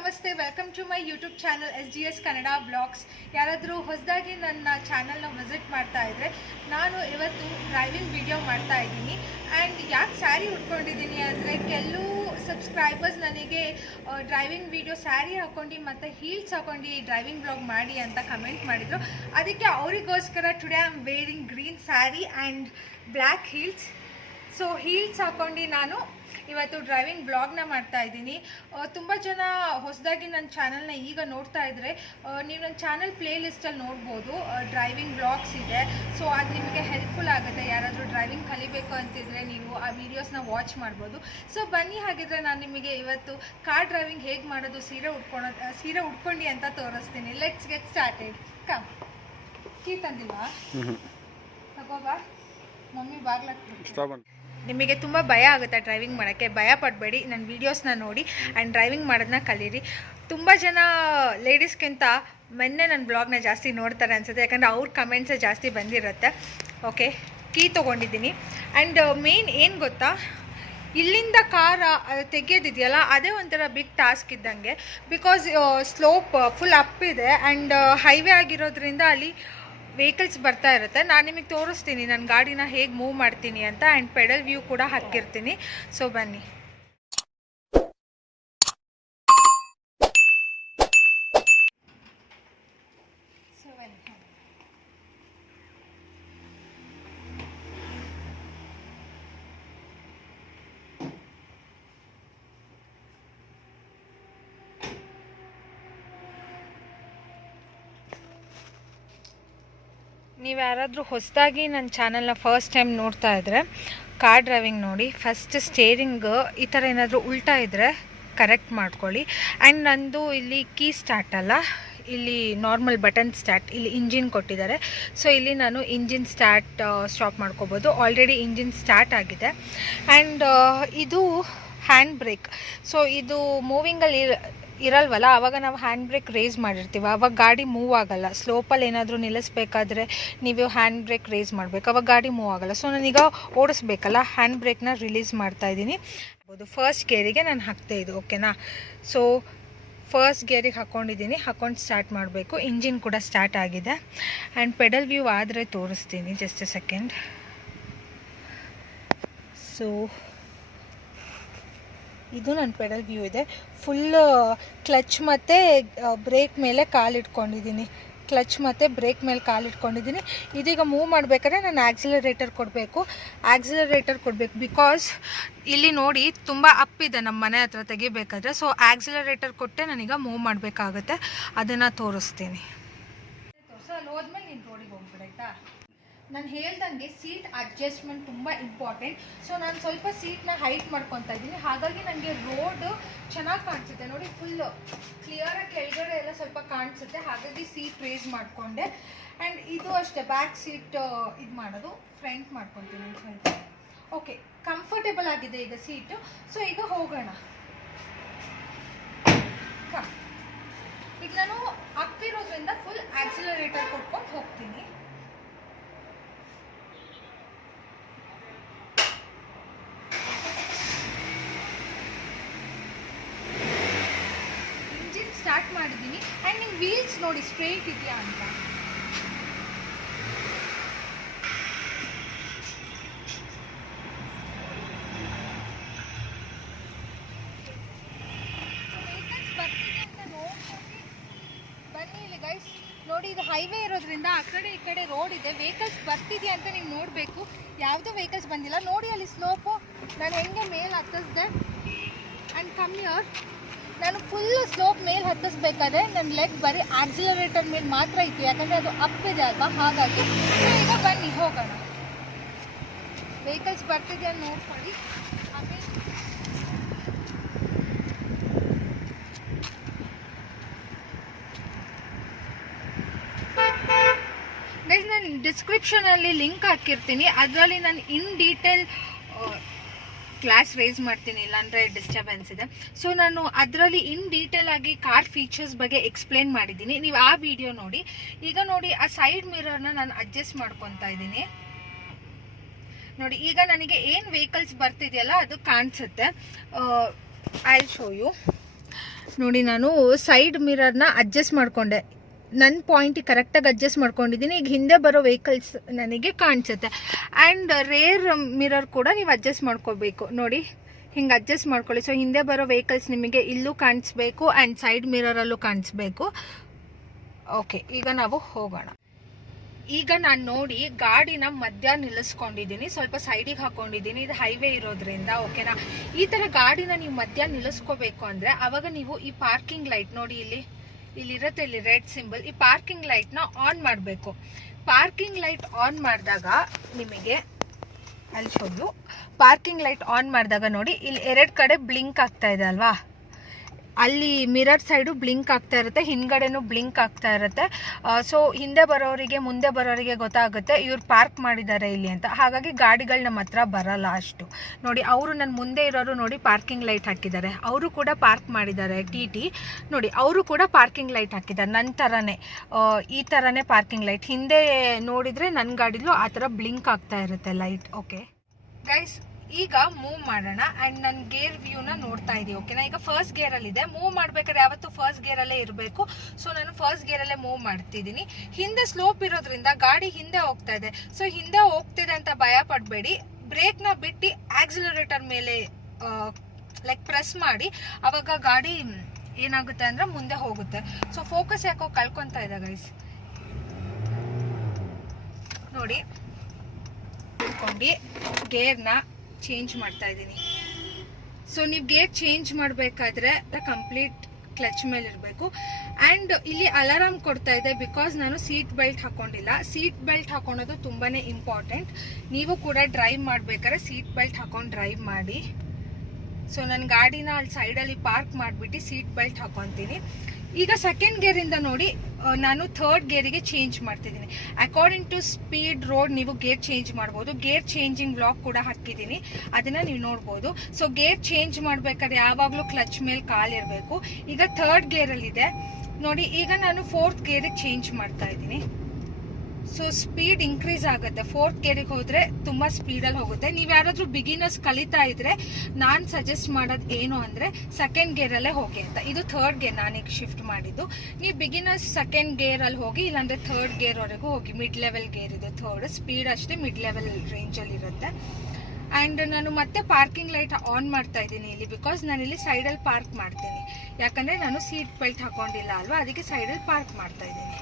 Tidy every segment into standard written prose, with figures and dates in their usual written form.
ನಮಸ್ತೆ, welcome to my YouTube channel SGS Kannada blogs. ಯಾರಾದರೂ ಹೊಸದಾಗಿ ನನ್ನ ಚಾನಲ್ನ ವಿಸಿಟ್ ಮಾಡ್ತಾ ಇದ್ದರೆ, ನಾನು ಇವತ್ತು ಡ್ರೈವಿಂಗ್ ವಿಡಿಯೋ ಮಾಡ್ತಾ ಇದ್ದೀನಿ. ಆ್ಯಂಡ್ ಯಾಕೆ ಸ್ಯಾರಿ ಉಟ್ಕೊಂಡಿದ್ದೀನಿ ಅಂದರೆ, ಕೆಲವು ಸಬ್ಸ್ಕ್ರೈಬರ್ಸ್ ನನಗೆ ಡ್ರೈವಿಂಗ್ ವಿಡಿಯೋ ಸ್ಯಾರಿ ಹಾಕ್ಕೊಂಡು ಮತ್ತು ಹೀಲ್ಸ್ ಹಾಕ್ಕೊಂಡು ಡ್ರೈವಿಂಗ್ ಬ್ಲಾಗ್ ಮಾಡಿ ಅಂತ ಕಮೆಂಟ್ ಮಾಡಿದರು. ಅದಕ್ಕೆ ಅವರಿಗೋಸ್ಕರ today I am wearing green sari and black heels. So heels ಹಾಕ್ಕೊಂಡು ನಾನು ಇವತ್ತು ಡ್ರೈವಿಂಗ್ ಬ್ಲಾಗ್ನ ಮಾಡ್ತಾ ಇದ್ದೀನಿ. ತುಂಬ ಜನ ಹೊಸದಾಗಿ ನನ್ನ ಚಾನಲ್ನ ಈಗ ನೋಡ್ತಾ ಇದ್ದರೆ, ನೀವು ನನ್ನ ಚಾನಲ್ ಪ್ಲೇ ಲಿಸ್ಟಲ್ಲಿ ನೋಡ್ಬೋದು, ಡ್ರೈವಿಂಗ್ ಬ್ಲಾಗ್ಸ್ ಇದೆ. ಸೊ ಅದು ನಿಮಗೆ ಹೆಲ್ಪ್ಫುಲ್ ಆಗುತ್ತೆ. ಯಾರಾದರೂ ಡ್ರೈವಿಂಗ್ ಕಲಿಬೇಕು ಅಂತಿದ್ರೆ ನೀವು ಆ ವೀಡಿಯೋಸ್ನ ವಾಚ್ ಮಾಡ್ಬೋದು. ಸೊ ಬನ್ನಿ, ಹಾಗಿದ್ರೆ ನಾನು ನಿಮಗೆ ಇವತ್ತು ಕಾರ್ ಡ್ರೈವಿಂಗ್ ಹೇಗೆ ಮಾಡೋದು, ಸೀರೆ ಉಟ್ಕೊಂಡು ಅಂತ ತೋರಿಸ್ತೀನಿ. Let's get started. Come. Key ತಂದಿಲ್ವಾ? ತಗೋಬಾ, ಮಮ್ಮಿ ಬಾಗ್ಲಾಗ್ತೀನಿ. ನಿಮಗೆ ತುಂಬ ಭಯ ಆಗುತ್ತೆ ಡ್ರೈವಿಂಗ್ ಮಾಡೋಕ್ಕೆ, ಭಯ ಪಡಬೇಡಿ. ನನ್ನ ವೀಡಿಯೋಸ್ನ ನೋಡಿ ಆ್ಯಂಡ್ ಡ್ರೈವಿಂಗ್ ಮಾಡೋದನ್ನ ಕಲೀರಿ. ತುಂಬ ಜನ ಲೇಡೀಸ್ಗಿಂತ ಮೊನ್ನೆ ನನ್ನ ಬ್ಲಾಗ್ನ ಜಾಸ್ತಿ ನೋಡ್ತಾರೆ ಅನಿಸುತ್ತೆ, ಯಾಕಂದರೆ ಅವ್ರ ಕಮೆಂಟ್ಸೇ ಜಾಸ್ತಿ ಬಂದಿರುತ್ತೆ. ಓಕೆ, ಕೀ ತೊಗೊಂಡಿದ್ದೀನಿ. ಆ್ಯಂಡ್ ಮೇನ್ ಏನು ಗೊತ್ತಾ, ಇಲ್ಲಿಂದ ಕಾರ್ ತೆಗೆಯೋದಿದೆಯಲ್ಲ, ಅದೇ ಒಂಥರ ಬಿಗ್ ಟಾಸ್ಕ್ ಇದ್ದಂಗೆ. ಬಿಕಾಸ್ ಸ್ಲೋಪ್ ಫುಲ್ ಅಪ್ ಇದೆ ಆ್ಯಂಡ್ ಹೈವೇ ಆಗಿರೋದ್ರಿಂದ ಅಲ್ಲಿ ವೆಹಿಕಲ್ಸ್ ಬರ್ತಾ ಇರುತ್ತೆ. ನಾನು ನಿಮಗೆ ತೋರಿಸ್ತೀನಿ ನನ್ನ ಗಾಡಿನ ಹೇಗೆ ಮೂವ್ ಮಾಡ್ತೀನಿ ಅಂತ, ಆ್ಯಂಡ್ ಪೆಡಲ್ ವ್ಯೂ ಕೂಡ ಹಾಕಿರ್ತೀನಿ. ಸೊ ಬನ್ನಿ. ನೀವು ಯಾರಾದರೂ ಹೊಸದಾಗಿ ನನ್ನ ಚಾನಲ್ನ ಫಸ್ಟ್ ಟೈಮ್ ನೋಡ್ತಾ ಇದ್ದರೆ, ಕಾರ್ ಡ್ರೈವಿಂಗ್ ನೋಡಿ. ಫಸ್ಟ್ ಸ್ಟೇರಿಂಗ್ ಈ ಥರ ಏನಾದರೂ ಉಲ್ಟಾ ಇದ್ದರೆ ಕರೆಕ್ಟ್ ಮಾಡ್ಕೊಳ್ಳಿ. ಆ್ಯಂಡ್ ನಂದು ಇಲ್ಲಿ ಕೀ ಸ್ಟಾರ್ಟ್ ಅಲ್ಲ, ಇಲ್ಲಿ ನಾರ್ಮಲ್ ಬಟನ್ ಸ್ಟಾರ್ಟ್. ಇಲ್ಲಿ ಇಂಜಿನ್ ಕೊಟ್ಟಿದ್ದಾರೆ. ಸೊ ಇಲ್ಲಿ ನಾನು ಇಂಜಿನ್ ಸ್ಟಾಪ್ ಮಾಡ್ಕೋಬೋದು. ಆಲ್ರೆಡಿ ಇಂಜಿನ್ ಸ್ಟಾರ್ಟ್ ಆಗಿದೆ. ಆ್ಯಂಡ್ ಇದು ಹ್ಯಾಂಡ್ ಬ್ರೇಕ್. ಸೊ ಇದು ಮೂವಿಂಗಲ್ಲಿ ಇರಲ್ವಲ್ಲ, ಆವಾಗ ನಾವು ಹ್ಯಾಂಡ್ ಬ್ರೇಕ್ ರೇಸ್ ಮಾಡಿರ್ತೀವಿ, ಆವಾಗ ಗಾಡಿ ಮೂವ್ ಆಗೋಲ್ಲ. ಸ್ಲೋಪಲ್ಲಿ ಏನಾದರೂ ನಿಲ್ಲಿಸ್ಬೇಕಾದ್ರೆ ನೀವು ಹ್ಯಾಂಡ್ ಬ್ರೇಕ್ ರೇಸ್ ಮಾಡಬೇಕು, ಆವಾಗ ಗಾಡಿ ಮೂವ್ ಆಗೋಲ್ಲ. ಸೊ ನಾನೀಗ ಓಡಿಸ್ಬೇಕಲ್ಲ, ಹ್ಯಾಂಡ್ ಬ್ರೇಕ್ನ ರಿಲೀಸ್ ಮಾಡ್ತಾಯಿದ್ದೀನಿ. ಫಸ್ಟ್ ಗೇರಿಗೆ ನಾನು ಹಾಕ್ತೆ ಇದು, ಓಕೆನಾ? ಸೊ ಫಸ್ಟ್ ಗೇರಿಗೆ ಹಾಕ್ಕೊಂಡಿದ್ದೀನಿ, ಹಾಕ್ಕೊಂಡು ಸ್ಟಾರ್ಟ್ ಮಾಡಬೇಕು. ಇಂಜಿನ್ ಕೂಡ ಸ್ಟಾರ್ಟ್ ಆಗಿದೆ. ಆ್ಯಂಡ್ ಪೆಡಲ್ ವ್ಯೂ ಆದರೆ ತೋರಿಸ್ತೀನಿ, ಜಸ್ಟ್ ಎ ಸೆಕೆಂಡ್. ಸೊ ಇದು ನನ್ನ ಪೆಡಲ್ ವ್ಯೂ ಇದೆ. ಫುಲ್ ಕ್ಲಚ್ ಮತ್ತು ಬ್ರೇಕ್ ಮೇಲೆ ಕಾಲಿಟ್ಕೊಂಡಿದ್ದೀನಿ. ಕ್ಲಚ್ ಮತ್ತು ಬ್ರೇಕ್ ಮೇಲೆ ಕಾಲಿಟ್ಕೊಂಡಿದ್ದೀನಿ. ಇದೀಗ ಮೂವ್ ಮಾಡಬೇಕಾದ್ರೆ ನಾನು ಆಕ್ಸಿಲರೇಟರ್ ಕೊಡಬೇಕು. ಬಿಕಾಸ್ ಇಲ್ಲಿ ನೋಡಿ ತುಂಬ ಅಪ್ ಇದೆ ನಮ್ಮ ಮನೆ ಹತ್ರ ತೆಗಿಬೇಕಾದ್ರೆ. ಸೊ ಆಕ್ಸಿಲರೇಟರ್ ಕೊಟ್ಟೆ ನಾನೀಗ ಮೂವ್ ಮಾಡಬೇಕಾಗುತ್ತೆ. ಅದನ್ನು ತೋರಿಸ್ತೀನಿ. ಅಲ್ಲಿ ಹೋದ್ಮೇಲೆ ನೀನು ರೋಡಿಗೆ ಹೋಗ್ಬಿಡಾಯ್ತಾ? ನಾನು ಹೇಳ್ದಂಗೆ ಸೀಟ್ ಅಡ್ಜಸ್ಟ್ಮೆಂಟ್ ತುಂಬ ಇಂಪಾರ್ಟೆಂಟ್. ಸೊ ನಾನು ಸ್ವಲ್ಪ ಸೀಟ್ನ ಹೈಟ್ ಮಾಡ್ಕೊತಾ ಇದ್ದೀನಿ, ಹಾಗಾಗಿ ನನಗೆ ರೋಡ್ ಚೆನ್ನಾಗಿ ಕಾಣಿಸುತ್ತೆ. ನೋಡಿ, ಫುಲ್ಲು ಕ್ಲಿಯರಾಗಿ ಕೆಳಗಡೆ ಎಲ್ಲ ಸ್ವಲ್ಪ ಕಾಣಿಸುತ್ತೆ, ಹಾಗಾಗಿ ಸೀಟ್ ರೇಸ್ ಮಾಡಿಕೊಂಡೆ. ಆ್ಯಂಡ್ ಇದು ಅಷ್ಟೇ, ಬ್ಯಾಕ್ ಸೀಟ್ ಇದು ಮಾಡೋದು, ಫ್ರಂಟ್ ಮಾಡ್ಕೊತೀನಿ ಸ್ವಲ್ಪ. ಓಕೆ, ಕಂಫರ್ಟೇಬಲ್ ಆಗಿದೆ ಈಗ ಸೀಟು. ಸೊ ಈಗ ಹೋಗೋಣ. ಈಗ ನಾನು ಅಪ್ಪಿರೋದ್ರಿಂದ ಫುಲ್ ಆಕ್ಸಿಲರೇಟರ್ ಕೊಟ್ಕೊಂಡು ಹೋಗ್ತೀನಿ. ಸ್ಟಾರ್ಟ್ ಮಾಡಿದ್ದೀನಿ. ಆ್ಯಂಡ್ ನಿಮ್ಮ ವೀಲ್ಸ್ ನೋಡಿ ಸ್ಟ್ರೇಟ್ ಇದೆಯಾ ಅಂತ. ವೆಹಿಕಲ್ಸ್ ಬರ್ತಿದೆ ಅಂತ ನೋಡ್ಕೊಂಡು ಬನ್ನಿ. ಇಲ್ಲಿ ಗೈಸ್ ನೋಡಿ, ಇದು ಹೈವೇ ಇರೋದ್ರಿಂದ ಆ ಕಡೆ ಈ ಕಡೆ ರೋಡ್ ಇದೆ. ವೆಹಿಕಲ್ಸ್ ಬರ್ತಿದೆಯಾ ಅಂತ ನೀವು ನೋಡಬೇಕು. ಯಾವುದೂ ವೆಹಿಕಲ್ಸ್ ಬಂದಿಲ್ಲ. ನೋಡಿ ಅಲ್ಲಿ ಸ್ಲೋಪು ನಾನು ಹೆಂಗೆ ಮೇಲೆ ಹತ್ತಿಸ್ದೆ. ಆ್ಯಂಡ್ ಕಮ್ಮಿಯರ್ ನಾನು ಫುಲ್ ಸ್ಲೋಪ್ ಮೇಲೆ ಹತ್ತಿಸ್ಬೇಕಾದ್ರೆ ನನ್ನ ಲೆಗ್ ಬರೀ ಆಕ್ಸಿಲರೇಟರ್ ಮೇಲೆ ಮಾತ್ರ ಇತ್ತು, ಯಾಕಂದರೆ ಅದು ಅಪ್ ಇದೆ ಅಲ್ವಾ, ಹಾಗಾಗಿ. ಸೊ ಈಗ ಬನ್ನಿ ಹೋಗೋಣ. ವೆಹಿಕಲ್ಸ್ ಬರ್ತಿದೆ ಅಂತ ನೋಡ್ಕೊಳ್ಳಿ. ಆಮೇಲೆ ನಾನು ಡಿಸ್ಕ್ರಿಪ್ಷನಲ್ಲಿ ಲಿಂಕ್ ಹಾಕಿರ್ತೀನಿ, ಅದರಲ್ಲಿ ನಾನು ಇನ್ ಡೀಟೇಲ್ ಕ್ಲಾಸ್ ರೇಸ್ ಮಾಡ್ತೀನಿ, ಇಲ್ಲಾಂದರೆ ಡಿಸ್ಟರ್ಬೆನ್ಸ್ ಇದೆ. ಸೊ ನಾನು ಅದರಲ್ಲಿ ಇನ್ ಡೀಟೇಲ್ ಆಗಿ ಕಾರ್ ಫೀಚರ್ಸ್ ಬಗ್ಗೆ ಎಕ್ಸ್ಪ್ಲೇನ್ ಮಾಡಿದ್ದೀನಿ, ನೀವು ಆ ವಿಡಿಯೋ ನೋಡಿ. ಈಗ ನೋಡಿ, ಆ ಸೈಡ್ ಮಿರರ್ನ ನಾನು ಅಡ್ಜಸ್ಟ್ ಮಾಡ್ಕೊತಾ ಇದ್ದೀನಿ. ನೋಡಿ, ಈಗ ನನಗೆ ಏನು ವೆಹಿಕಲ್ಸ್ ಬರ್ತಿದೆಯಲ್ಲ ಅದು ಕಾಣಿಸುತ್ತೆ. I show you. ನೋಡಿ ನಾನು ಸೈಡ್ ಮಿರರ್ನ ಅಡ್ಜಸ್ಟ್ ಮಾಡಿಕೊಂಡೆ, ನನ್ನ ಪಾಯಿಂಟಿಗೆ ಕರೆಕ್ಟಾಗಿ ಅಡ್ಜಸ್ಟ್ ಮಾಡ್ಕೊಂಡಿದ್ದೀನಿ. ಈಗ ಹಿಂದೆ ಬರೋ ವೆಹಿಕಲ್ಸ್ ನನಗೆ ಕಾಣಿಸುತ್ತೆ. ಆ್ಯಂಡ್ ರೇರ್ ಮಿರರ್ ಕೂಡ ನೀವು ಅಡ್ಜಸ್ಟ್ ಮಾಡ್ಕೋಬೇಕು. ನೋಡಿ ಹಿಂಗೆ ಅಡ್ಜಸ್ಟ್ ಮಾಡ್ಕೊಳ್ಳಿ. ಸೊ ಹಿಂದೆ ಬರೋ ವೆಹಿಕಲ್ಸ್ ನಿಮಗೆ ಇಲ್ಲೂ ಕಾಣಿಸ್ಬೇಕು ಆ್ಯಂಡ್ ಸೈಡ್ ಮಿರರಲ್ಲೂ ಕಾಣಿಸ್ಬೇಕು. ಓಕೆ, ಈಗ ನಾವು ಹೋಗೋಣ. ಈಗ ನಾನು ನೋಡಿ ಗಾಡಿನ ಮಧ್ಯ ನಿಲ್ಲಿಸ್ಕೊಂಡಿದ್ದೀನಿ, ಸ್ವಲ್ಪ ಸೈಡಿಗೆ ಹಾಕೊಂಡಿದ್ದೀನಿ. ಇದು ಹೈವೇ ಇರೋದ್ರಿಂದ ಓಕೆನಾ. ಈ ಥರ ಗಾಡಿನ ನೀವು ಮಧ್ಯ ನಿಲ್ಲಿಸ್ಕೋಬೇಕು ಅಂದರೆ ಆವಾಗ ನೀವು ಈ ಪಾರ್ಕಿಂಗ್ ಲೈಟ್ ನೋಡಿ ಇಲ್ಲಿರುತ್ತೆ, ಇಲ್ಲಿ ರೆಡ್ ಸಿಂಬಲ್, ಈ ಪಾರ್ಕಿಂಗ್ ಲೈಟ್ನ ಆನ್ ಮಾಡಬೇಕು. ಪಾರ್ಕಿಂಗ್ ಲೈಟ್ ಆನ್ ಮಾಡಿದಾಗ ನಿಮಗೆ ಅಲ್ಲಿ ಶೋದು ಪಾರ್ಕಿಂಗ್ ಲೈಟ್ ಆನ್ ಮಾಡಿದಾಗ ನೋಡಿ ಇಲ್ಲಿ 2 ಕಡೆ ಬ್ಲಿಂಕ್ ಆಗ್ತಾ ಇದೆ ಅಲ್ವಾ, ಅಲ್ಲಿ ಮಿರರ್ ಸೈಡು ಬ್ಲಿಂಕ್ ಆಗ್ತಾ ಇರುತ್ತೆ, ಹಿಂದ್ಗಡೆನೂ ಬ್ಲಿಂಕ್ ಆಗ್ತಾ ಇರುತ್ತೆ. ಸೊ ಹಿಂದೆ ಬರೋರಿಗೆ ಮುಂದೆ ಬರೋರಿಗೆ ಗೊತ್ತಾಗುತ್ತೆ ಇವ್ರು ಪಾರ್ಕ್ ಮಾಡಿದ್ದಾರೆ ಇಲ್ಲಿ ಅಂತ. ಹಾಗಾಗಿ ಗಾಡಿಗಳು ನಮ್ಮ ಹತ್ರ ಬರಲ್ಲ ಅಷ್ಟು. ನೋಡಿ ಅವರು ನನ್ನ ಮುಂದೆ ಇರೋರು ನೋಡಿ ಪಾರ್ಕಿಂಗ್ ಲೈಟ್ ಹಾಕಿದ್ದಾರೆ, ಅವರು ಕೂಡ ಪಾರ್ಕ್ ಮಾಡಿದ್ದಾರೆ. ಟಿ ನೋಡಿ ಅವರು ಕೂಡ ಪಾರ್ಕಿಂಗ್ ಲೈಟ್ ಹಾಕಿದ್ದಾರೆ, ನನ್ನ ಥರನೇ ಈ ಥರನೇ ಪಾರ್ಕಿಂಗ್ ಲೈಟ್. ಹಿಂದೆ ನೋಡಿದರೆ ನನ್ನ ಗಾಡಿಲೂ ಆ ಥರ ಬ್ಲಿಂಕ್ ಆಗ್ತಾ ಇರುತ್ತೆ ಲೈಟ್. ಓಕೆ ಗೈಸ್, ಈಗ ಮೂವ್ ಮಾಡೋಣ. ಆ್ಯಂಡ್ ನನ್ನ ಗೇರ್ ವ್ಯೂನ ನೋಡ್ತಾ ಇದ್ದೀವಿ ಓಕೆನಾ. ಈಗ ಫಸ್ಟ್ ಗೇರಲ್ಲಿದೆ, ಮೂವ್ ಮಾಡ್ಬೇಕಾದ್ರೆ ಯಾವತ್ತು ಫಸ್ಟ್ ಗೇರಲ್ಲೇ ಇರಬೇಕು. ಸೊ ನಾನು ಫಸ್ಟ್ ಗೇರಲ್ಲೇ ಮೂವ್ ಮಾಡ್ತಿದ್ದೀನಿ. ಹಿಂದೆ ಸ್ಲೋಪ್ ಇರೋದ್ರಿಂದ ಗಾಡಿ ಹಿಂದೆ ಹೋಗ್ತಾ ಇದೆ. ಸೊ ಹಿಂದೆ ಹೋಗ್ತಿದೆ ಅಂತ ಭಯ ಪಡಬೇಡಿ, ಬ್ರೇಕ್ನ ಬಿಟ್ಟು ಆಕ್ಸಿಲರೇಟರ್ ಮೇಲೆ ಲೈಕ್ ಪ್ರೆಸ್ ಮಾಡಿ, ಅವಾಗ ಗಾಡಿ ಏನಾಗುತ್ತೆ ಅಂದರೆ ಮುಂದೆ ಹೋಗುತ್ತೆ. ಸೊ ಫೋಕಸ್ ಯಾಕೋ ಕಳ್ಕೊತಾ ಇದೆ ಗೈಸ್. ನೋಡಿ ಗೇರ್ನ ಚೇಂಜ್ ಮಾಡ್ತಾ ಇದ್ದೀನಿ. ಸೊ ನೀವು ಗೇರ್ ಚೇಂಜ್ ಮಾಡಬೇಕಾದ್ರೆ ಕಂಪ್ಲೀಟ್ ಕ್ಲಚ್ ಮೇಲೆ ಇರಬೇಕು. ಆ್ಯಂಡ್ ಇಲ್ಲಿ ಅಲಾರಾಮ್ ಕೊಡ್ತಾ ಇದೆ ಬಿಕಾಸ್ ನಾನು ಸೀಟ್ ಬೆಲ್ಟ್ ಹಾಕೊಂಡಿಲ್ಲ. ಸೀಟ್ ಬೆಲ್ಟ್ ಹಾಕೊಳೋದು ತುಂಬಾ ಇಂಪಾರ್ಟೆಂಟ್. ನೀವು ಕೂಡ ಡ್ರೈವ್ ಮಾಡಬೇಕಾದ್ರೆ ಸೀಟ್ ಬೆಲ್ಟ್ ಹಾಕೊಂಡು ಡ್ರೈವ್ ಮಾಡಿ. ಸೊ ನನ್ನ ಗಾಡಿನ ಅಲ್ಲಿ ಸೈಡಲ್ಲಿ ಪಾರ್ಕ್ ಮಾಡಿಬಿಟ್ಟು ಸೀಟ್ ಬೆಲ್ಟ್ ಹಾಕೊತೀನಿ. ಈಗ ಸೆಕೆಂಡ್ ಗೇರಿಂದ ನೋಡಿ ನಾನು ಥರ್ಡ್ ಗೇರಿಗೆ ಚೇಂಜ್ ಮಾಡ್ತಿದ್ದೀನಿ. ಅಕಾರ್ಡಿಂಗ್ ಟು ಸ್ಪೀಡ್ ರೋಡ್ ನೀವು ಗೇರ್ ಚೇಂಜ್ ಮಾಡ್ಬೋದು. ಗೇರ್ ಚೇಂಜಿಂಗ್ ವ್ಲಾಗ್ ಕೂಡ ಹಾಕಿದ್ದೀನಿ, ಅದನ್ನು ನೀವು ನೋಡ್ಬೋದು. ಸೊ ಗೇರ್ ಚೇಂಜ್ ಮಾಡಬೇಕಾದ್ರೆ ಯಾವಾಗಲೂ ಕ್ಲಚ್ ಮೇಲೆ ಕಾಲಿರಬೇಕು. ಈಗ ಥರ್ಡ್ ಗೇರಲ್ಲಿದೆ ನೋಡಿ. ಈಗ ನಾನು ಫೋರ್ತ್ ಗೇರಿಗೆ ಚೇಂಜ್ ಮಾಡ್ತಾ ಇದ್ದೀನಿ. ಸೊ ಸ್ಪೀಡ್ ಇನ್ಕ್ರೀಸ್ ಆಗುತ್ತೆ. ಫೋರ್ತ್ ಗೇರಿಗೆ ಹೋದರೆ ತುಂಬ ಸ್ಪೀಡಲ್ಲಿ ಹೋಗುತ್ತೆ. ನೀವು ಯಾರಾದರೂ ಬಿಗಿನರ್ಸ್ ಕಲಿತಾ ಇದ್ರೆ ನಾನು ಸಜೆಸ್ಟ್ ಮಾಡೋದು ಏನು ಅಂದರೆ ಸೆಕೆಂಡ್ ಗೇರಲ್ಲೇ ಹೋಗಿ ಅಂತ. ಇದು ಥರ್ಡ್ ಗೇರ್ ನಾನೀಗ ಶಿಫ್ಟ್ ಮಾಡಿದ್ದು. ನೀವು ಬಿಗಿನರ್ಸ್ ಸೆಕೆಂಡ್ ಗೇರಲ್ಲಿ ಹೋಗಿ, ಇಲ್ಲಾಂದರೆ ಥರ್ಡ್ ಗೇರ್ವರೆಗೂ ಹೋಗಿ. ಮಿಡ್ ಲೆವೆಲ್ ಗೇರ್ ಇದು ಥರ್ಡ್. ಸ್ಪೀಡ್ ಅಷ್ಟೇ ಮಿಡ್ ಲೆವೆಲ್ ರೇಂಜಲ್ಲಿ ಇರುತ್ತೆ. ಆ್ಯಂಡ್ ನಾನು ಮತ್ತೆ ಪಾರ್ಕಿಂಗ್ ಲೈಟ್ ಆನ್ ಮಾಡ್ತಾ ಇದ್ದೀನಿ ಇಲ್ಲಿ, ಬಿಕಾಸ್ ನಾನಿಲ್ಲಿ ಸೈಡಲ್ಲಿ ಪಾರ್ಕ್ ಮಾಡ್ತೀನಿ. ಯಾಕಂದರೆ ನಾನು ಸೀಟ್ ಬೆಲ್ಟ್ ಹಾಕೊಂಡಿಲ್ಲ ಅಲ್ವಾ, ಅದಕ್ಕೆ ಸೈಡಲ್ಲಿ ಪಾರ್ಕ್ ಮಾಡ್ತಾ ಇದ್ದೀನಿ.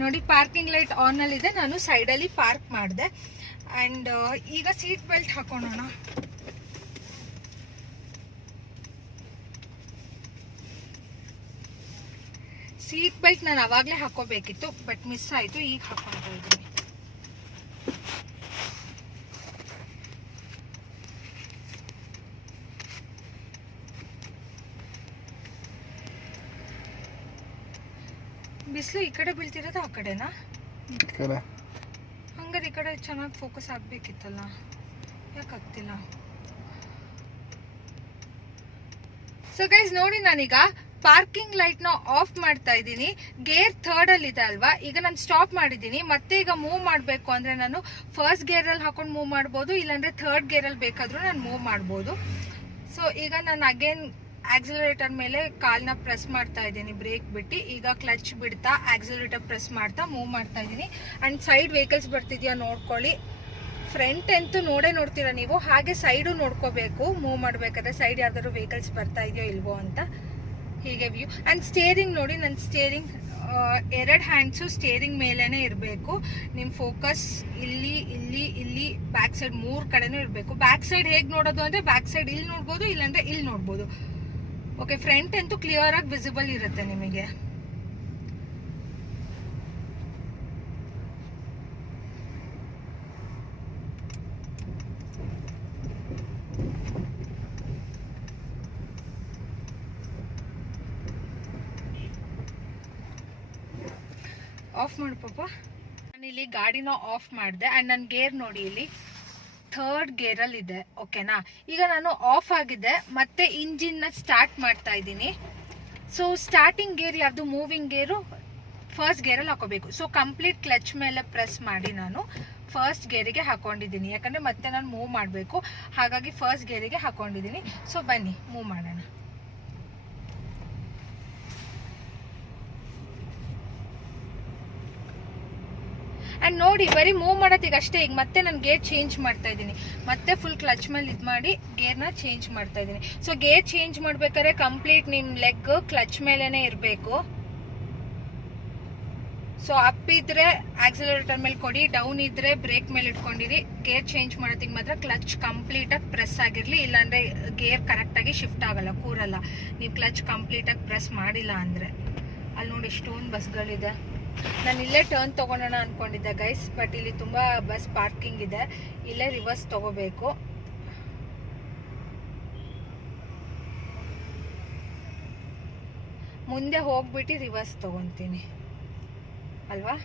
ನೋಡಿ ಪಾರ್ಕಿಂಗ್ ಲೈಟ್ ಆನ್ ಅಲ್ಲಿ ಇದೆ, ನಾನು ಸೈಡಲ್ಲಿ ಪಾರ್ಕ್ ಮಾಡಿದೆ. ಆ್ಯಂಡ್ ಈಗ ಸೀಟ್ ಬೆಲ್ಟ್ ಹಾಕೊಳ್ಳೋಣ. ಸೀಟ್ ಬೆಲ್ಟ್ ನಾನು ಅವಾಗಲೇ ಹಾಕೋಬೇಕಿತ್ತು, ಬಟ್ ಮಿಸ್ ಆಯಿತು. ಈಗ ಹಾಕೊಳ್ತಾ ಇದ್ದೀನಿ. ಬಿಸಿಲು ಈ ಕಡೆ ಬೀಳ್ತಿರೋದು ಆ ಕಡೆನಾ? ಹಂಗಾರೆ ಈ ಕಡೆ ಚೆನ್ನಾಗಿ ಫೋಕಸ್ ಆಗಬೇಕಿತ್ತಲ್ಲ, ಯಾಕೆ ಆಗ್ತಿಲ್ಲ? ಸೊ ಗೈಸ್ ನೋಡಿ, ನಾನೀಗ ಪಾರ್ಕಿಂಗ್ ಲೈಟ್ನ ಆಫ್ ಮಾಡ್ತಾ ಇದ್ದೀನಿ. ಗೇರ್ ಥರ್ಡ್ ಅಲ್ಲಿ ಇದೆ ಅಲ್ವಾ, ಈಗ ನಾನು ಸ್ಟಾಪ್ ಮಾಡಿದ್ದೀನಿ. ಮತ್ತೆ ಈಗ ಮೂವ್ ಮಾಡಬೇಕು ಅಂದರೆ ನಾನು ಫಸ್ಟ್ ಗೇರಲ್ಲಿ ಹಾಕೊಂಡು ಮೂವ್ ಮಾಡ್ಬೋದು, ಇಲ್ಲಾಂದರೆ ಥರ್ಡ್ ಗೇರಲ್ಲಿ ಬೇಕಾದರೂ ನಾನು ಮೂವ್ ಮಾಡ್ಬೋದು. ಸೊ ಈಗ ನಾನು ಅಗೇನ್ ಆಕ್ಸಿಲರೇಟರ್ ಮೇಲೆ ಕಾಲ್ನ ಪ್ರೆಸ್ ಮಾಡ್ತಾ ಇದ್ದೀನಿ, ಬ್ರೇಕ್ ಬಿಟ್ಟು. ಈಗ ಕ್ಲಚ್ ಬಿಡ್ತಾ ಆಕ್ಸಿಲರೇಟರ್ ಪ್ರೆಸ್ ಮಾಡ್ತಾ ಮೂವ್ ಮಾಡ್ತಾ ಇದ್ದೀನಿ. ಆ್ಯಂಡ್ ಸೈಡ್ ವೆಹಿಕಲ್ಸ್ ಬರ್ತಿದ್ಯಾ ನೋಡ್ಕೊಳ್ಳಿ. ಫ್ರಂಟ್ ಅಂತೂ ನೋಡ್ತೀರಾ ನೀವು, ಹಾಗೆ ಸೈಡು ನೋಡ್ಕೋಬೇಕು ಮೂವ್ ಮಾಡಬೇಕಾದ್ರೆ. ಸೈಡ್ ಯಾವ್ದಾದ್ರು ವೆಹಿಕಲ್ಸ್ ಬರ್ತಾ ಇದೆಯೋ ಇಲ್ವೋ ಅಂತ ಹೀಗೆ ವ್ಯೂ. ಆ್ಯಂಡ್ ಸ್ಟೇರಿಂಗ್ ನೋಡಿ, ನನ್ನ ಸ್ಟೇರಿಂಗ್ 2 ಹ್ಯಾಂಡ್ಸು ಸ್ಟೇರಿಂಗ್ ಮೇಲೇ ಇರಬೇಕು. ನಿಮ್ಮ ಫೋಕಸ್ ಇಲ್ಲಿ ಇಲ್ಲಿ ಇಲ್ಲಿ ಬ್ಯಾಕ್ ಸೈಡ್ 3 ಕಡೆನೂ ಇರಬೇಕು. ಬ್ಯಾಕ್ ಸೈಡ್ ಹೇಗೆ ನೋಡೋದು ಅಂದರೆ ಬ್ಯಾಕ್ ಸೈಡ್ ಇಲ್ಲಿ ನೋಡ್ಬೋದು, ಇಲ್ಲಾಂದರೆ ಇಲ್ಲಿ ನೋಡ್ಬೋದು. ಓಕೆ, ಫ್ರಂಟ್ ಅಂತೂ ಕ್ಲಿಯರ್ ಆಗಿ ವಿಸಿಬಲ್ ಇರುತ್ತೆ ನಿಮಗೆ. ಆಫ್ ಮಾಡು ಪಾಪ. ನಾನಿಲ್ಲಿ ಗಾಡಿನ ಆಫ್ ಮಾಡಿದೆ. ಆ್ಯಂಡ್ ನನ್ನ ಗೇರ್ ನೋಡಿ ಇಲ್ಲಿ ಥರ್ಡ್ ಗೇರಲ್ಲಿ ಇದೆ ಓಕೆನಾ. ಈಗ ನಾನು ಆಫ್ ಆಗಿದೆ, ಮತ್ತೆ ಇಂಜಿನ್ನ ಸ್ಟಾರ್ಟ್ ಮಾಡ್ತಾ ಇದ್ದೀನಿ. ಸೊ ಸ್ಟಾರ್ಟಿಂಗ್ ಗೇರ್ ಯಾವುದು? ಮೂವಿಂಗ್ ಗೇರು ಫಸ್ಟ್ ಗೇರಲ್ಲಿ ಹಾಕೋಬೇಕು. ಸೊ ಕಂಪ್ಲೀಟ್ ಕ್ಲಚ್ ಮೇಲೆ ಪ್ರೆಸ್ ಮಾಡಿ ನಾನು ಫಸ್ಟ್ ಗೇರಿಗೆ ಹಾಕೊಂಡಿದ್ದೀನಿ, ಯಾಕಂದರೆ ಮತ್ತೆ ನಾನು ಮೂವ್ ಮಾಡಬೇಕು, ಹಾಗಾಗಿ ಫಸ್ಟ್ ಗೇರಿಗೆ ಹಾಕೊಂಡಿದ್ದೀನಿ. ಸೊ ಬನ್ನಿ ಮೂವ್ ಮಾಡೋಣ. ಆ್ಯಂಡ್ ನೋಡಿ ಬರೀ ಮೂವ್ ಮಾಡೋದೀಗ ಅಷ್ಟೇ. ಈಗ ಮತ್ತೆ ನಾನು ಗೇರ್ ಚೇಂಜ್ ಮಾಡ್ತಾ ಇದ್ದೀನಿ, ಮತ್ತೆ ಫುಲ್ ಕ್ಲಚ್ ಮೇಲೆ ಇದು ಮಾಡಿ ಗೇರ್ನ ಚೇಂಜ್ ಮಾಡ್ತಾ ಇದ್ದೀನಿ. ಸೊ ಗೇರ್ ಚೇಂಜ್ ಮಾಡ್ಬೇಕಾದ್ರೆ ಕಂಪ್ಲೀಟ್ ನಿಮ್ಮ ಲೆಗ್ ಕ್ಲಚ್ ಮೇಲೇ ಇರಬೇಕು. ಸೊ ಅಪ್ ಇದ್ರೆ ಆಕ್ಸಿಲರೇಟರ್ ಮೇಲೆ ಕೊಡಿ, ಡೌನ್ ಇದ್ರೆ ಬ್ರೇಕ್ ಮೇಲೆ ಇಟ್ಕೊಂಡಿರಿ. ಗೇರ್ ಚೇಂಜ್ ಮಾಡೋದಕ್ಕೆ ಮಾತ್ರ ಕ್ಲಚ್ ಕಂಪ್ಲೀಟಾಗಿ ಪ್ರೆಸ್ ಆಗಿರಲಿ, ಇಲ್ಲಾಂದರೆ ಗೇರ್ ಕರೆಕ್ಟಾಗಿ ಶಿಫ್ಟ್ ಆಗಲ್ಲ, ಕೂರಲ್ಲ. ನೀವು ಕ್ಲಚ್ ಕಂಪ್ಲೀಟಾಗಿ ಪ್ರೆಸ್ ಮಾಡಿಲ್ಲ ಅಂದರೆ. ಅಲ್ಲಿ ನೋಡಿ ಇಷ್ಟೊಂದು ಬಸ್ಗಳಿದೆ. ನಾನು ಇಲ್ಲೇ ಟರ್ನ್ ತೊಗೊಳೋಣ ಅಂದ್ಕೊಂಡಿದ್ದೆ ಗೈಸ್, ಬಟ್ ಇಲ್ಲಿ ತುಂಬ ಬಸ್ ಪಾರ್ಕಿಂಗ್ ಇದೆ, ಇಲ್ಲೇ ರಿವರ್ಸ್ ತೊಗೋಬೇಕು. ಮುಂದೆ ಹೋಗ್ಬಿಟ್ಟು ರಿವರ್ಸ್ ತೊಗೊತೀನಿ ಅಲ್ವಾ.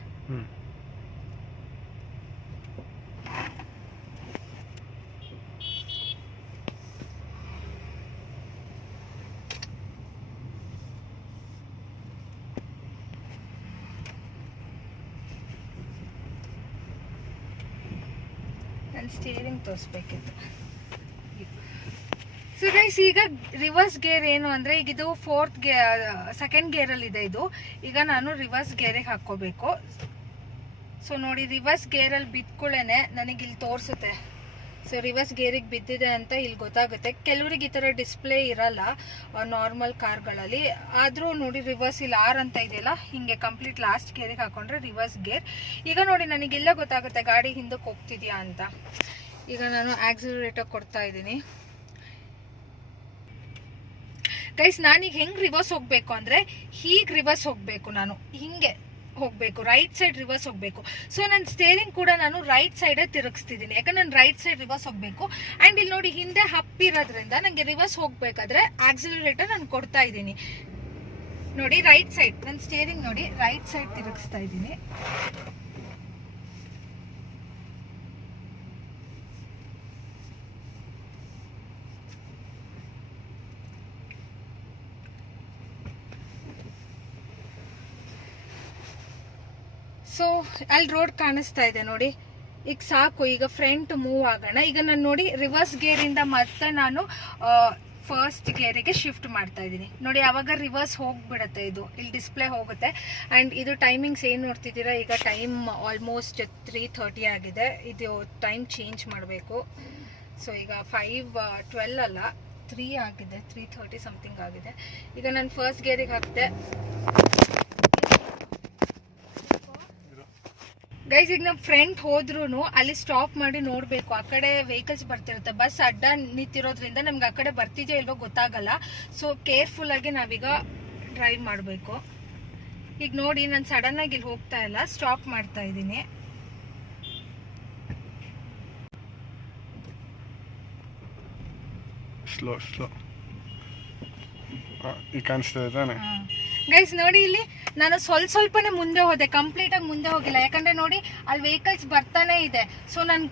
ಸ್ಟೀರಿಂಗ್ ತೋರಿಸ್ಬೇಕಿತ್ತು. ಸೊ ಗೈಸ್ ಈಗ ರಿವರ್ಸ್ ಗೇರ್ ಏನು ಅಂದರೆ, ಈಗ ಇದು ಸೆಕೆಂಡ್ ಗೇರಲ್ಲಿ ಇದೆ ಇದು. ಈಗ ನಾನು ರಿವರ್ಸ್ ಗೇರಿಗೆ ಹಾಕ್ಕೋಬೇಕು. ಸೊ ನೋಡಿ ರಿವರ್ಸ್ ಗೇರಲ್ಲಿ ಬಿದ್ಕೊಳ್ಳೇನೆ ನನಗೆ ಇಲ್ಲಿ ತೋರಿಸುತ್ತೆ. ಸೊ ರಿವರ್ಸ್ ಗೇರಿಗೆ ಬಿದ್ದಿದೆ ಅಂತ ಇಲ್ಲಿ ಗೊತ್ತಾಗುತ್ತೆ. ಕೆಲವರಿಗೆ ಈ ಥರ ಡಿಸ್ಪ್ಲೇ ಇರಲ್ಲ ನಾರ್ಮಲ್ ಕಾರ್ಗಳಲ್ಲಿ, ಆದರೂ ನೋಡಿ ರಿವರ್ಸ್ ಇಲ್ಲಿ ಆರ್ ಅಂತ ಇದೆಯಲ್ಲ, ಹಿಂಗೆ ಕಂಪ್ಲೀಟ್ ಲಾಸ್ಟ್ ಗೇರಿಗೆ ಹಾಕೊಂಡ್ರೆ ರಿವರ್ಸ್ ಗೇರ್. ಈಗ ನೋಡಿ ನನಗೆಲ್ಲ ಗೊತ್ತಾಗುತ್ತೆ ಗಾಡಿ ಹಿಂದಕ್ಕೆ ಹೋಗ್ತಿದ್ಯಾ ಅಂತ. ಈಗ ನಾನು ಆಕ್ಸಿಲರೇಟರ್ ಕೊಡ್ತಾ ಇದ್ದೀನಿ ಗೈಸ್. ನಾನೀಗ ಹೆಂಗೆ ರಿವರ್ಸ್ ಹೋಗಬೇಕು ಅಂದರೆ, ಹೀಗೆ ರಿವರ್ಸ್ ಹೋಗಬೇಕು, ನಾನು ಹಿಂಗೆ ಹೋಗಬೇಕು, ರೈಟ್ ಸೈಡ್ ರಿವರ್ಸ್ ಹೋಗಬೇಕು. ಸೊ ನನ್ನ ಸ್ಟೇರಿಂಗ್ ಕೂಡ ನಾನು ರೈಟ್ ಸೈಡೇ ತಿರುಗಿಸ್ತಿದ್ದೀನಿ, ಯಾಕಂದ್ರೆ ನಾನು ರೈಟ್ ಸೈಡ್ ರಿವರ್ಸ್ ಹೋಗಬೇಕು. ಆ್ಯಂಡ್ ಇಲ್ಲಿ ನೋಡಿ ಹಿಂದೆ ಹಪ್ಪಿರೋದ್ರಿಂದ ನನಗೆ ರಿವರ್ಸ್ ಹೋಗಬೇಕಾದ್ರೆ ಆಕ್ಸಿಲರೇಟರ್ ನಾನು ಕೊಡ್ತಾ ಇದ್ದೀನಿ. ನೋಡಿ ರೈಟ್ ಸೈಡ್, ನನ್ನ ಸ್ಟೇರಿಂಗ್ ನೋಡಿ ರೈಟ್ ಸೈಡ್ ತಿರುಗಿಸ್ತಾ ಇದ್ದೀನಿ. ಸೊ ಅಲ್ಲಿ ರೋಡ್ ಕಾಣಿಸ್ತಾ ಇದೆ ನೋಡಿ. ಈಗ ಸಾಕು, ಈಗ ಫ್ರಂಟ್ ಮೂವ್ ಆಗೋಣ. ಈಗ ನಾನು ನೋಡಿ ರಿವರ್ಸ್ ಗೇರಿಂದ ಮತ್ತೆ ನಾನು ಫಸ್ಟ್ ಗೇರಿಗೆ ಶಿಫ್ಟ್ ಮಾಡ್ತಾ ಇದ್ದೀನಿ ನೋಡಿ. ಆವಾಗ ರಿವರ್ಸ್ ಹೋಗ್ಬಿಡುತ್ತೆ, ಇದು ಇಲ್ಲಿ ಡಿಸ್ಪ್ಲೇ ಹೋಗುತ್ತೆ. ಆ್ಯಂಡ್ ಇದು ಟೈಮಿಂಗ್ಸ್ ಏನು ನೋಡ್ತಿದ್ದೀರಾ, ಈಗ ಟೈಮ್ ಆಲ್ಮೋಸ್ಟ್ 3:30 ಆಗಿದೆ. ಇದು ಟೈಮ್ ಚೇಂಜ್ ಮಾಡಬೇಕು. ಸೊ ಈಗ 5:12 ಅಲ್ಲ 3 ಆಗಿದೆ, 3:30 ಸಮಥಿಂಗ್ ಆಗಿದೆ. ಈಗ ನಾನು ಫಸ್ಟ್ ಗೇರಿಗೆ ಹಾಕಿದೆ ಗೈಸ್. ಈಗ ನಮ್ಮ ಫ್ರೆಂಡ್ ಹೋದ್ರೂ ಅಲ್ಲಿ ಸ್ಟಾಪ್ ಮಾಡಿ ನೋಡಬೇಕು, ಆ ಕಡೆ ವೆಹಿಕಲ್ಸ್ ಬರ್ತಿರುತ್ತೆ. ಬಸ್ ಅಡ್ಡ ನಿಂತಿರೋದ್ರಿಂದ ನಮ್ಗೆ ಆ ಕಡೆ ಬರ್ತಿದೆಯೋ ಇಲ್ವೋ ಗೊತ್ತಾಗಲ್ಲ. ಸೊ ಕೇರ್ಫುಲ್ ಆಗಿ ನಾವೀಗ ಡ್ರೈವ್ ಮಾಡಬೇಕು. ಈಗ ನೋಡಿ ನಾನು ಸಡನ್ ಆಗಿ ಇಲ್ಲಿ ಹೋಗ್ತಾ ಇಲ್ಲ, ಸ್ಟಾಪ್ ಮಾಡ್ತಾ ಇದ್ದೀನಿ. ಸ್ಲೋ ಈಗ ಕಾಣಿಸ್ತಾ ಇದ್ದಾನೆ ಗೈಸ್. ನೋಡಿ ಇಲ್ಲಿ ನಾನು ಸ್ವಲ್ಪನೇ ಮುಂದೆ ಹೋದೆ, ಕಂಪ್ಲೀಟ್ ಆಗಿ ಮುಂದೆ ಹೋಗಿಲ್ಲ, ಯಾಕಂದ್ರೆ ನೋಡಿ ಅಲ್ಲಿ ವೆಹಿಕಲ್ಸ್ ಬರ್ತಾನೆ ಇದೆ. ಸೊ ನಾನು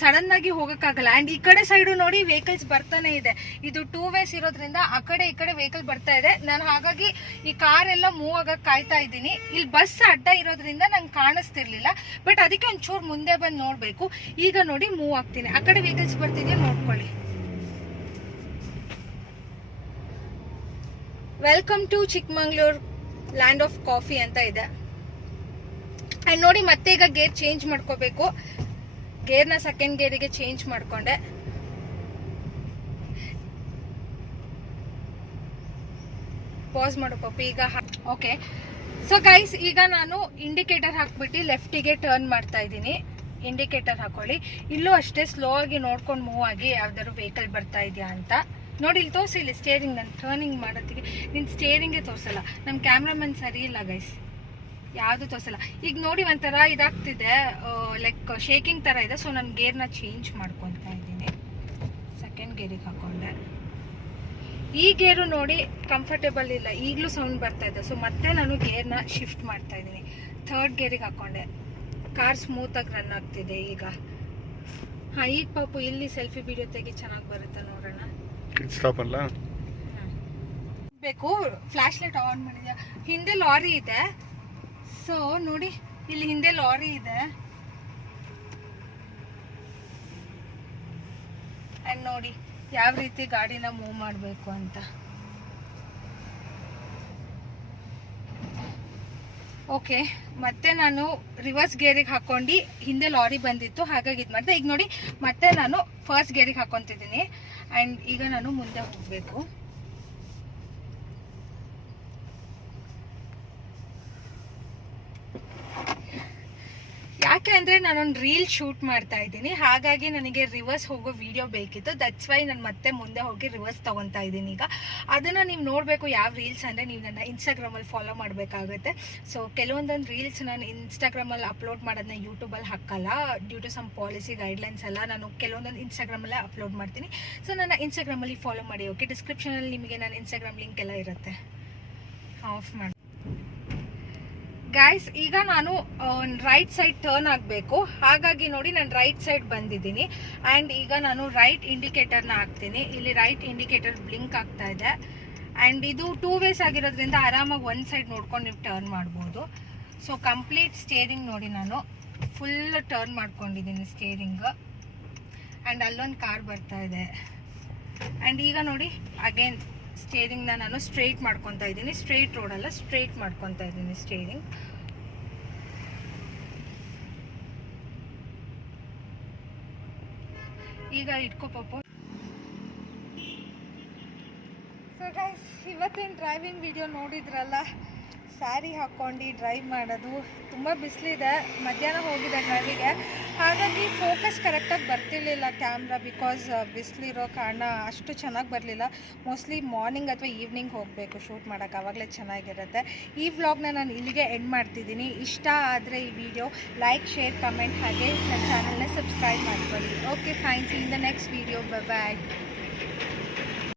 ಸಡನ್ ಆಗಿ ಹೋಗಕ್ಕಾಗಲ್ಲ. ಅಂಡ್ ಈ ಕಡೆ ಸೈಡು ನೋಡಿ ವೆಹಿಕಲ್ಸ್ ಬರ್ತಾನೆ ಇದೆ. ಇದು 2 ways ಇರೋದ್ರಿಂದ ಆ ಕಡೆ ಈ ಕಡೆ ವೆಹಿಕಲ್ ಬರ್ತಾ ಇದೆ. ನಾನು ಹಾಗಾಗಿ ಈ ಕಾರ್ ಎಲ್ಲ ಮೂವ್ ಆಗಕ್ ಕಾಯ್ತಾ ಇದ್ದೀನಿ. ಇಲ್ಲಿ ಬಸ್ ಅಡ್ಡ ಇರೋದ್ರಿಂದ ನಂಗೆ ಕಾಣಿಸ್ತಿರ್ಲಿಲ್ಲ, ಬಟ್ ಅದಕ್ಕೆ ಒಂಚೂರು ಮುಂದೆ ಬಂದು ನೋಡ್ಬೇಕು. ಈಗ ನೋಡಿ ಮೂವ್ ಆಗ್ತೀನಿ, ಆ ಕಡೆ ವೆಹಿಕಲ್ಸ್ ಬರ್ತಿದ್ಯಾ ನೋಡ್ಕೊಳ್ಳಿ. Welcome to Chikmagalur land of coffee ಅಂತ ಇದೆ. ಅಂಡ್ ನೋಡಿ ಮತ್ತೆ ಈಗ ಗೇರ್ ಚೇಂಜ್ ಮಾಡ್ಕೋಬೇಕು. ಗೇರ್ನ ಸೆಕೆಂಡ್ ಗೇರಿಗೆ ಚೇಂಜ್ ಮಾಡ್ಕೊಂಡೆ. ಪಾಸ್ ಮಾಡೋ ಪಾಪಿ ಈಗ. ಓಕೆ, ಸೊ ಗೈಸ್ ಈಗ ನಾನು ಇಂಡಿಕೇಟರ್ ಹಾಕ್ಬಿಟ್ಟು ಲೆಫ್ಟಿಗೆ ಟರ್ನ್ ಮಾಡ್ತಾ ಇದ್ದೀನಿ. ಇಂಡಿಕೇಟರ್ ಹಾಕೊಳ್ಳಿ. ಇಲ್ಲೂ ಅಷ್ಟೇ ಸ್ಲೋ ಆಗಿ ನೋಡ್ಕೊಂಡು ಮೂವ್ ಆಗಿ, ಯಾವ್ದಾದ್ರು ವೆಹಿಕಲ್ ಬರ್ತಾ ಇದೆಯಾ ಅಂತ ನೋಡಿ. ಇಲ್ಲಿ ತೋರಿಸಿ, ಇಲ್ಲಿ ಸ್ಟೇರಿಂಗ್ ನಾನು ಟರ್ನಿಂಗ್ ಮಾಡೋದಕ್ಕೆ ನಿನ್ನ ಸ್ಟೇರಿಂಗೇ ತೋರಿಸಲ್ಲ. ನಮ್ಮ ಕ್ಯಾಮ್ರಾಮನ್ ಸರಿ ಇಲ್ಲ ಗೈಸ್, ಯಾವುದು ತೋರಿಸಲ್ಲ. ಈಗ ನೋಡಿ ಒಂಥರ ಇದಾಗ್ತಿದೆ, ಲೈಕ್ ಶೇಕಿಂಗ್ ಥರ ಇದೆ. ಸೊ ನಾನು ಗೇರ್ನ ಚೇಂಜ್ ಮಾಡ್ಕೊತಾ ಇದ್ದೀನಿ. ಸೆಕೆಂಡ್ ಗೇರಿಗೆ ಹಾಕೊಂಡೆ. ಈ ಗೇರು ನೋಡಿ ಕಂಫರ್ಟೇಬಲ್ ಇಲ್ಲ, ಈಗಲೂ ಸೌಂಡ್ ಬರ್ತಾ ಇದೆ. ಸೊ ಮತ್ತೆ ನಾನು ಗೇರ್ನ ಶಿಫ್ಟ್ ಮಾಡ್ತಾ ಇದ್ದೀನಿ. ಥರ್ಡ್ ಗೇರಿಗೆ ಹಾಕೊಂಡೆ. ಕಾರ್ ಸ್ಮೂತಾಗಿ ರನ್ ಆಗ್ತಿದೆ ಈಗ. ಹಾಂ, ಈಗ ಪಾಪು ಇಲ್ಲಿ ಸೆಲ್ಫಿ ವಿಡಿಯೋ ತೆಗಿ ಚೆನ್ನಾಗಿ ಬರುತ್ತೆ, ನೋಡೋಣ. ಬೇಕು ಫ್ಲಾಶ್ ಲೈಟ್ ಆನ್ ಮಾಡಿದ್ಯಾ? ಹಿಂದೆ ಲಾರಿ ಇದೆ, ಸೊ ನೋಡಿ ಇಲ್ಲಿ ಹಿಂದೆ ಲಾರಿ ಇದೆ ಆ್ಯಂಡ್ ನೋಡಿ ಯಾವ ರೀತಿ ಗಾಡಿನ ಮೂವ್ ಮಾಡಬೇಕು ಅಂತ. ಓಕೆ, ಮತ್ತೆ ನಾನು ರಿವರ್ಸ್ ಗೇರಿಗೆ ಹಾಕೊಂಡು ಹಿಂದೆ ಲಾರಿ ಬಂದಿತ್ತು, ಹಾಗಾಗಿ ಇದು ಮಾಡಿದೆ. ಈಗ ನೋಡಿ ಮತ್ತೆ ನಾನು ಫಸ್ಟ್ ಗೇರಿಗೆ ಹಾಕೊತಿದ್ದೀನಿ ಆ್ಯಂಡ್ ಈಗ ನಾನು ಮುಂದೆ ಹೋಗಬೇಕು. ಯಾಕೆ ಅಂದರೆ ನಾನೊಂದು ರೀಲ್ ಶೂಟ್ ಮಾಡ್ತಾ ಇದ್ದೀನಿ, ಹಾಗಾಗಿ ನನಗೆ ರಿವರ್ಸ್ ಹೋಗೋ ವಿಡಿಯೋ ಬೇಕಿತ್ತು. ದಟ್ಸ್ ವೈ ನಾನು ಮತ್ತೆ ಮುಂದೆ ಹೋಗಿ ರಿವರ್ಸ್ ತೊಗೊತಾ ಇದ್ದೀನಿ. ಈಗ ಅದನ್ನು ನೀವು ನೋಡಬೇಕು ಯಾವ ರೀಲ್ಸ್ ಅಂದರೆ ನೀವು ನನ್ನ ಇನ್ಸ್ಟಾಗ್ರಾಮಲ್ಲಿ ಫಾಲೋ ಮಾಡಬೇಕಾಗುತ್ತೆ. ಸೊ ಕೆಲವೊಂದೊಂದು ರೀಲ್ಸ್ ನಾನು ಇನ್ಸ್ಟಾಗ್ರಾಮಲ್ಲಿ ಅಪ್ಲೋಡ್ ಮಾಡೋದನ್ನ ಯೂಟ್ಯೂಬಲ್ಲಿ ಹಾಕಲ್ಲ, due to some policy guidelines ಎಲ್ಲ ನಾನು ಕೆಲವೊಂದೊಂದು ಇನ್ಸ್ಟಾಗ್ರಾಮಲ್ಲೇ ಅಪ್ಲೋಡ್ ಮಾಡ್ತೀನಿ. ಸೊ ನನ್ನ ಇನ್ಸ್ಟಾಗ್ರಾಮಲ್ಲಿ ಫಾಲೋ ಮಾಡಿ. ಓಕೆ, ಡಿಸ್ಕ್ರಿಪ್ಷನಲ್ಲಿ ನಿಮಗೆ ನನ್ನ ಇನ್ಸ್ಟಾಗ್ರಾಮ್ ಲಿಂಕ್ ಎಲ್ಲ ಇರುತ್ತೆ. ಆಫ್ ಮಾಡಿ ಗೈಸ್. ಈಗ ನಾನು ರೈಟ್ ಸೈಡ್ ಟರ್ನ್ ಆಗಬೇಕು, ಹಾಗಾಗಿ ನೋಡಿ ನಾನು ರೈಟ್ ಸೈಡ್ ಬಂದಿದ್ದೀನಿ ಆ್ಯಂಡ್ ಈಗ ನಾನು ರೈಟ್ ಇಂಡಿಕೇಟರ್ನ ಹಾಕ್ತೀನಿ. ಇಲ್ಲಿ ರೈಟ್ ಇಂಡಿಕೇಟರ್ ಬ್ಲಿಂಕ್ ಆಗ್ತಾ ಇದೆ ಆ್ಯಂಡ್ ಇದು 2 ways ಆಗಿರೋದ್ರಿಂದ ಆರಾಮಾಗಿ ಒಂದು ಸೈಡ್ ನೋಡ್ಕೊಂಡು ನೀವು ಟರ್ನ್ ಮಾಡ್ಬೋದು. ಸೊ ಕಂಪ್ಲೀಟ್ ಸ್ಟೇರಿಂಗ್ ನೋಡಿ ನಾನು ಫುಲ್ ಟರ್ನ್ ಮಾಡ್ಕೊಂಡಿದ್ದೀನಿ ಸ್ಟೇರಿಂಗ್ ಆ್ಯಂಡ್ ಅಲ್ಲೊಂದು ಕಾರ್ ಬರ್ತಾ ಇದೆ ಆ್ಯಂಡ್ ಈಗ ನೋಡಿ ಅಗೇನ್ ಸ್ಟೇರಿಂಗ್ನ ನಾನು ಸ್ಟ್ರೈಟ್ ಮಾಡ್ಕೊತಾ ಇದ್ದೀನಿ. ಸ್ಟ್ರೈಟ್ ರೋಡಲ್ಲ, ಸ್ಟ್ರೈಟ್ ಮಾಡ್ಕೊತಾ ಇದ್ದೀನಿ ಸ್ಟೇರಿಂಗ್. ಈಗ ಇಟ್ಕೋ ಪಾಪು. ಸೊ ಗೈಸ್, ಇವತ್ತಿನ ಡ್ರೈವಿಂಗ್ ವಿಡಿಯೋ ನೋಡಿದ್ರಲ್ಲ, ಸ್ಯಾರಿ ಹಾಕ್ಕೊಂಡು ಡ್ರೈವ್ ಮಾಡೋದು. ತುಂಬ ಬಿಸಿಲಿದೆ, ಮಧ್ಯಾಹ್ನ ಹೋಗಿದೆ ಡ್ರೈವಿಗೆ, ಹಾಗಾಗಿ ಫೋಕಸ್ ಕರೆಕ್ಟಾಗಿ ಬರ್ತಿರ್ಲಿಲ್ಲ ಕ್ಯಾಮ್ರಾ, ಬಿಕಾಸ್ ಬಿಸಿಲಿರೋ ಕಾರಣ ಅಷ್ಟು ಚೆನ್ನಾಗಿ ಬರಲಿಲ್ಲ. ಮೋಸ್ಟ್ಲಿ ಮಾರ್ನಿಂಗ್ ಅಥವಾ ಈವ್ನಿಂಗ್ ಹೋಗಬೇಕು ಶೂಟ್ ಮಾಡೋಕ್ಕೆ, ಆವಾಗಲೇ ಚೆನ್ನಾಗಿರುತ್ತೆ. ಈ ವ್ಲಾಗ್ನ ನಾನು ಇಲ್ಲಿಗೆ ಎಂಡ್ ಮಾಡ್ತಿದ್ದೀನಿ. ಇಷ್ಟ ಆದರೆ ಈ ವಿಡಿಯೋ ಲೈಕ್, ಶೇರ್, ಕಮೆಂಟ್, ಹಾಗೆ ನನ್ನ ಚಾನಲ್ನ ಸಬ್ಸ್ಕ್ರೈಬ್ ಮಾಡ್ಕೊಳ್ಳಿ. Okay fine, see in the next video. Bye.